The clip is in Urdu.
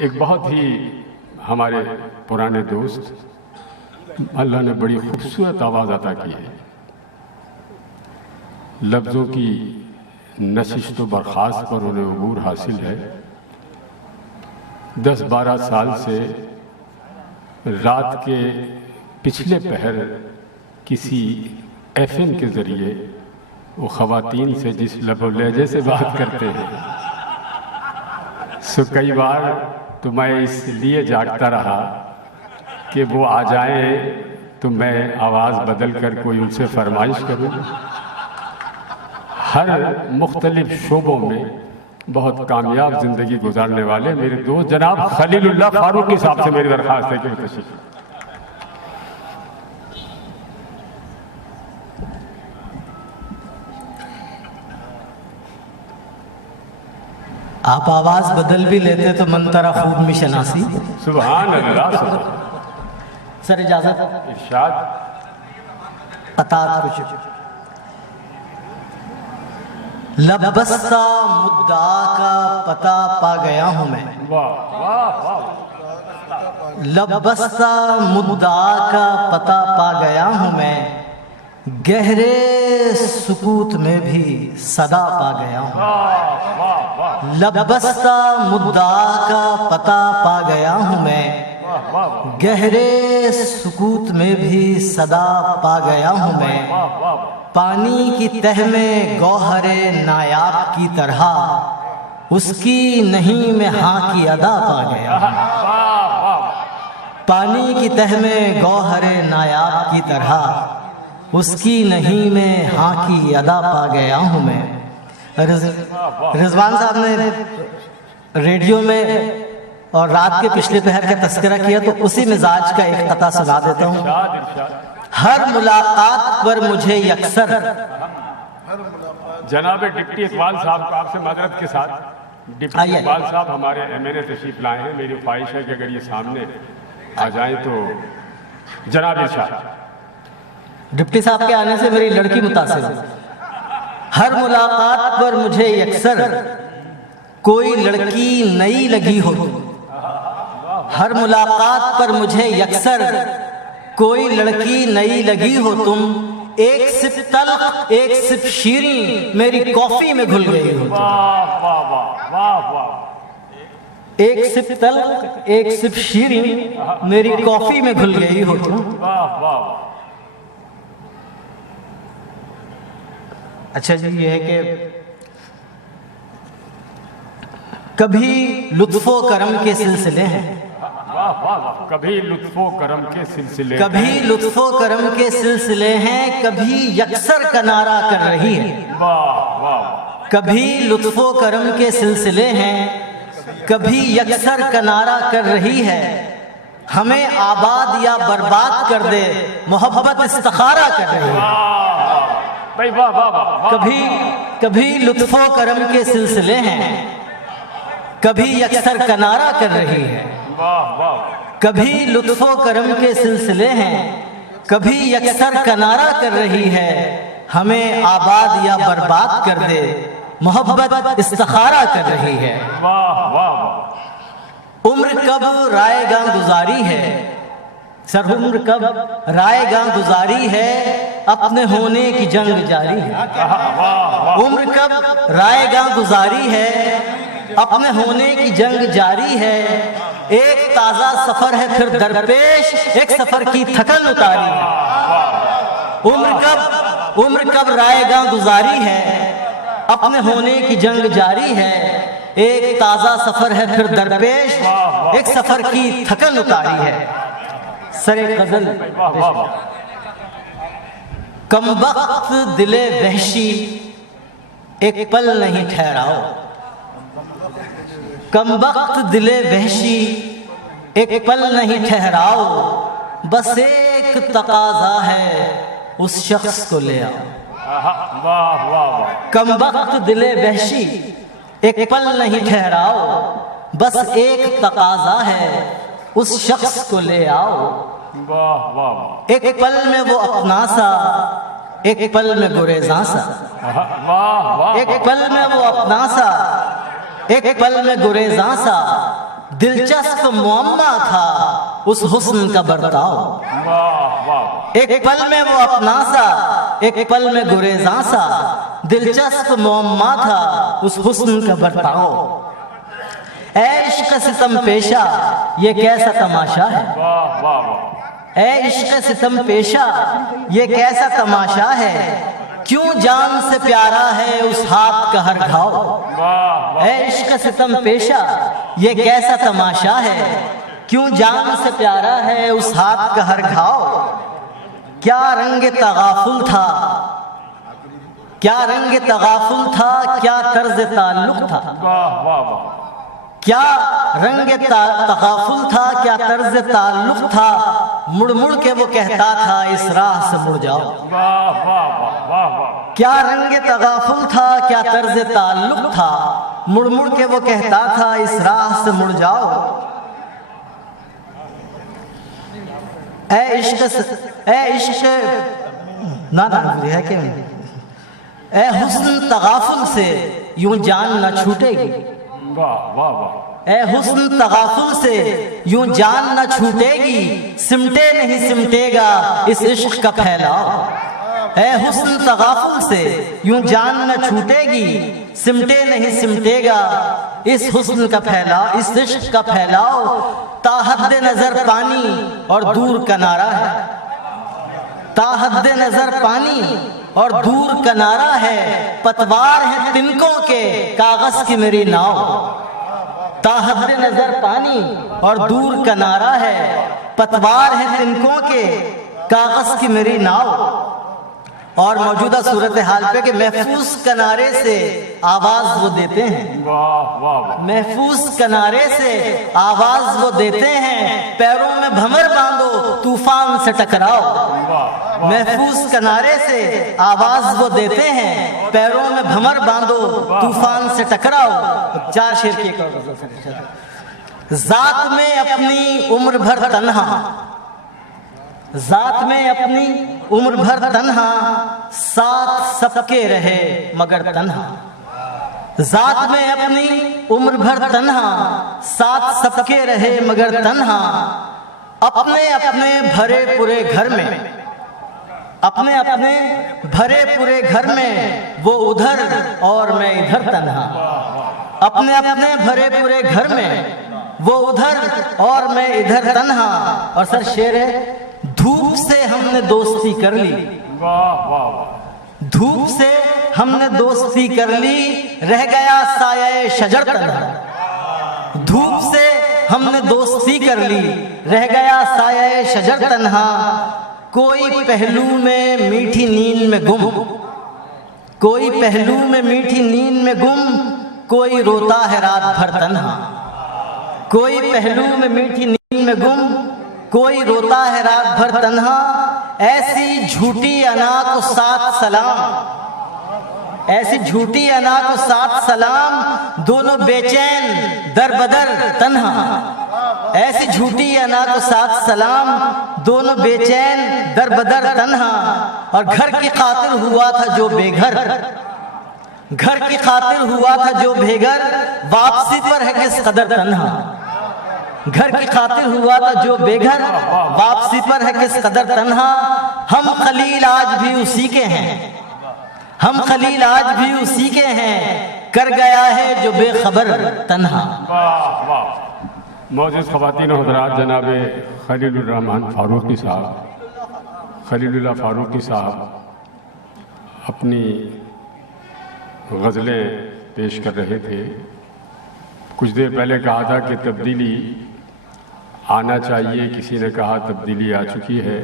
ایک بہت ہی ہمارے پرانے دوست، اللہ نے بڑی خوبصورت آواز عطا کی ہے، لفظوں کی نشست و برخاست پر انہیں عبور حاصل ہے۔ 10-12 سال سے رات کے پچھلے پہر کسی FM کے ذریعے وہ خواتین سے جس لب و لہجے سے بات کرتے ہیں، سو کئی بار تو میں اس لیے جاگتا رہا کہ وہ آ جائیں تو میں آواز بدل کر کوئی ان سے فرمائش کروں۔ ہر مختلف شعبوں میں بہت کامیاب زندگی گزارنے والے میرے دوست جناب خلیل اللہ فاروقی صاحب سے میری درخواست ہے کہ وہ تشریف۔ آپ آواز بدل بھی لیتے تو منترا خوب میں شناسی۔ سبحان اللہ۔ سر اجازت، ارشاد۔ قطعات کچھ۔ لب بستہ مدعا کا پتہ پا گیا ہوں میں، واہ واہ واہ۔ لب بستہ مدعا کا پتہ پا گیا ہوں میں، گہرے سکوت میں بھی صدا پا گیا ہوں۔ لب بستہ مدعا کا پتہ پا گیا ہوں میں، گہرے سکوت میں بھی صدا پا گیا ہوں میں، پانی کی تہ میں گوہر نایاب کی طرح اس کی نہیں میں ہاں کی ادا پا گیا ہوں۔ پانی کی تہ میں گوہر نایاب کی طرح اس کی نہیں میں ہاں کی ادا پا گیا ہوں میں۔ رضوان صاحب نے ریڈیو میں اور رات کے پچھلے پہر کا تذکرہ کیا تو اسی مزاج کا ایک قطعہ سنا دیتا ہوں۔ ہر ملاقات پر مجھے یکسر، جناب ڈپٹی اقبال صاحب کو آپ سے معذرت کے ساتھ، ڈپٹی اقبال صاحب ہمارے MNA تشریف لائے ہیں، میری خواہش ہے کہ اگر یہ سامنے آ جائیں تو جناب ارشاد۔ ڈپٹی صاحب کے آنے سے میری لڑکی متاثر ہے۔ ہر ملاقات پر مجھے یکسر کوئی لڑکی نئی لگی ہو تم، ہر ملاقات پر مجھے یکسر کوئی لڑکی نئی لگی ہو تم، ایک سپ تلخ ایک سپ شیریں میری کافی میں گھل گئی ہو تم، ایک سپ تلخ ایک سپ شیریں میری کافی میں گھل گئی ہو تم۔ اچھا جی، یہ ہے کہ کبھی لطف و کرم کے سلسلے ہیں، کبھی لطف و کرم کے سلسلے، کبھی لطف و کرم کے سلسلے ہیں، کبھی یکسر کا نعرہ کر رہی ہے، کبھی لطف و کرم کے سلسلے ہیں، کبھی یکسر کا نعرہ کر رہی ہے، ہمیں آباد یا برباد کر دے محبت استخارہ کر رہی ہے۔ کبھی لطف و کرم کے سلسلے ہیں، کبھی یکسر کا نعرہ کر رہی ہے، کبھی لطف و کرم کے سلسلے ہیں، کبھی یکسر کا نعرہ کر رہی ہے، ہمیں آباد یا برباد کر دے محبت استخارہ کر رہی ہے۔ عمر کب رائے گاں گزاری ہے، سر عمر کب رائے گاں گزاری ہے، اپنے ہونے کی جنگ جاری ہے۔ عمر کب رائے گاں گزاری ہے، اپنے ہونے کی جنگ جاری ہے، ایک تازہ سفر ہے پھر درپیش ایک سفر کی تھکن اتاری ہے۔ عمر کب رائے گاں گزاری ہے، اپنے ہونے کی جنگ جاری ہے، ایک تازہ سفر ہے پھر درپیش ایک سفر کی تھکن اتاری ہے۔ سر غزل، کم وقت دل وحشی ایک پل نہیں ٹھہراؤ، کم وقت دل وحشی ایک پل نہیں ٹھہراؤ، بس ایک تقاضا ہے اس شخص کو لے آؤ۔ کم وقت دل وحشی ایک پل نہیں ٹھہراؤ، بس ایک تقاضا ہے اس شخص کو لے آؤ۔ ایک پل میں وہ اپنا سا، ایک پل میں گریزاں سا، ایک پل میں وہ اپنا سا، ایک پل میں گریزاں سا، دلچسپ معمہ تھا اس حسن کا برتاؤ، واہ واہ ایک پل میں وہ اپنا سا ایک پل میں گریزاں سا، دلچسپ معمہ تھا اس حسن کا برتاؤ۔ اے عشق ستم پیشہ یہ کیسا تماشا ہے، واہ واہ واہ اے عشق ستم پیشہ یہ کیسا تماشا ہے، کیوں جان سے پیارا ہے اس ہاتھ کا ہر گھاؤ۔ واہ اے عشق ستم پیشہ یہ کیسا تماشا ہے، کیوں جان سے پیارا ہے اس ہاتھ کا ہر گھاؤ۔ کیا رنگ تغافل تھا، کیا رنگ تغافل تھا، کیا طرز تعلق تھا، واہ واہ کیا رنگ تغافل تھا، کیا طرز تعلق تھا، مڑ مڑ کے وہ کہتا تھا اس راہ سے مڑ جاؤ۔ واہ واہ واہ واہ کیا رنگ تغافل تھا، کیا طرز تعلق تھا، مڑ مڑ کے وہ کہتا تھا اس راہ سے مڑ جاؤ۔ اے عشق نادانپوری ہے کہ اے حسن تغافل سے یوں جان نہ چھوٹے گی، واہ واہ واہ اے حسن تغافل سے یوں جان نہ چھوٹے گی، سمٹے نہیں سمٹے گا اس عشق کا پھیلاؤ۔ اے حسن تغافل سے یوں جان نہ چھوٹے گی، سمٹے نہیں سمٹے گا اس حسن کا پھیلاؤ، اس عشق کا پھیلاؤ۔ تا حد نظر پانی اور دور کنارہ ہے، تا حد نظر پانی اور دور کنارہ ہے، پتوار ہے تنکوں کے کاغذ کی میری ناؤ۔ تا حد نظر پانی اور دور کنارہ ہے، پتوار ہے تنکوں کے کاغذ کی میری ناؤ۔ اور موجودہ صورتحال پہ کہ محفوظ کنارے سے آواز وہ دیتے ہیں، واہ واہ محفوظ کنارے سے آواز وہ دیتے ہیں، پیروں میں بھمر باندھو طوفان سے ٹکراؤ۔ محفوظ کنارے سے آواز وہ دیتے ہیں، پیروں میں بھمر باندھو طوفان سے ٹکراؤ۔ چار شعر کی ایک اور غزل۔ ذات میں اپنی عمر بھر تنہا، ذات میں اپنی عمر بھر تنہا، ساتھ سب کے رہے مگر تنہا۔ ذات میں اپنی عمر بھر تنہا، ساتھ سب کے رہے مگر تنہا، اپنے اپنے بھرے پورے گھر میں، اپنے اپنے بھرے پورے گھر میں وہ ادھر اور میں ادھر تنہا، اپنے اپنے بھرے پورے گھر میں وہ ادھر اور میں ادھر تنہا۔ اور سر شعر ہے، دھوپ سے ہم نے دوستی کر لی، واہ واہ دھوپ سے ہم نے دوستی کر لی، رہ گیا سایہ شجر تنہا۔ دھوپ سے ہم نے دوستی کر لی، رہ گیا سایہ شجر تنہا، کوئی پہلو میں میٹھی نیند میں گم، کوئی پہلو میں میٹھی نیند میں گم، کوئی روتا ہے رات بھر تنہا۔ کوئی پہلو میں میٹھی نیند میں گم، کوئی روتا ہے رات بھر تنہا، ایسی جھوٹی انا کو سات سلام، ایسی جھوٹی انا کو سات سلام، دونوں بے چین در بدر تنہا۔ ایسی جھوٹی انا کو سات سلام، دونوں بے چین در بدر تنہا۔ اور گھر کی خاطر ہوا تھا جو بے گھر، گھر کی خاطر ہوا تھا جو بے گھر، واپسی پر ہے کس قدر تنہا۔ گھر کی خاطر ہوا تھا جو بے گھر، واپسی پر ہے کس قدر تنہا۔ ہم خلیل آج بھی اسی کے ہیں، ہم خلیل آج بھی اسی کے ہیں، کر گیا ہے جو بے خبر تنہا۔ واہ واہ معزز خواتین و حضرات، جناب خلیل الرحمن فاروقی صاحب، خلیل اللہ فاروقی صاحب اپنی غزلیں پیش کر رہے تھے۔ کچھ دیر پہلے کہا تھا کہ تبدیلی آنا چاہیے، کسی نے کہا تبدیلی آ چکی ہے۔